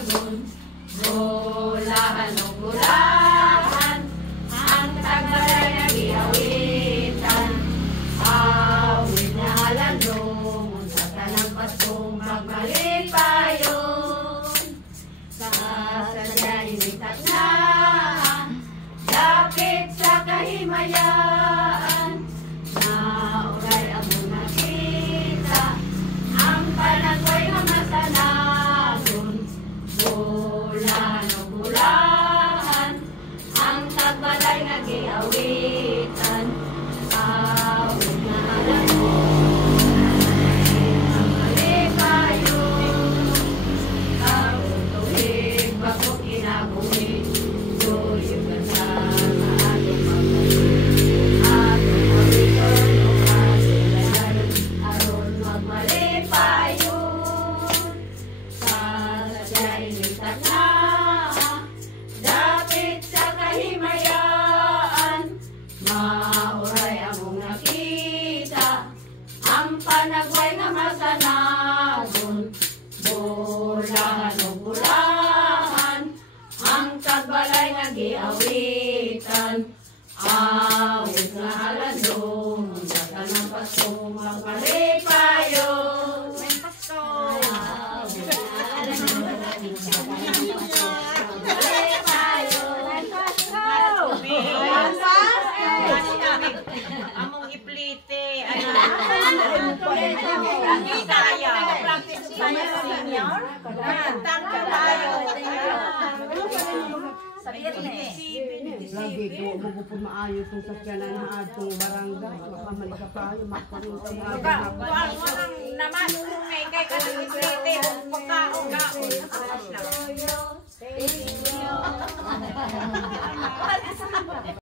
nagon. Bulahan o bulahan, ang tagbalay nga giawitan. Awit na halandong, sa tanang Paskong magmalipayon. Sa sadya imitat na, dapit sa kahimayan. Nauray ang nakita, ang panagway nga masanagon. Bulahan o bulahan, ang tagbalay nga giawitan. Awit na halandong, ang malipayon. Karon tuig bago kinabuhi, tuyog ka sa atong magmalipayon. Atong mabiton o kasilayan, aron magmalipayon. Sa sadya imitat na, dapit sa kahimayan. Mauray among nakita, ang panagway nga masanagon. Bulahan o bulahan, ang tagbalay nga giawitan. Awit nga halandong, sa tanang Paskong magmalipayon. Awit nga halandong, sa tanang Paskong magmalipayon. Among iplite. Practice tayo senior. Tangka tayo. Lagi ko magupod maayo itong sakyanan na atong barangay. Makamali ka pa, makapanin ka mga Walang naman. Kay kanang iplite. Pagkaon.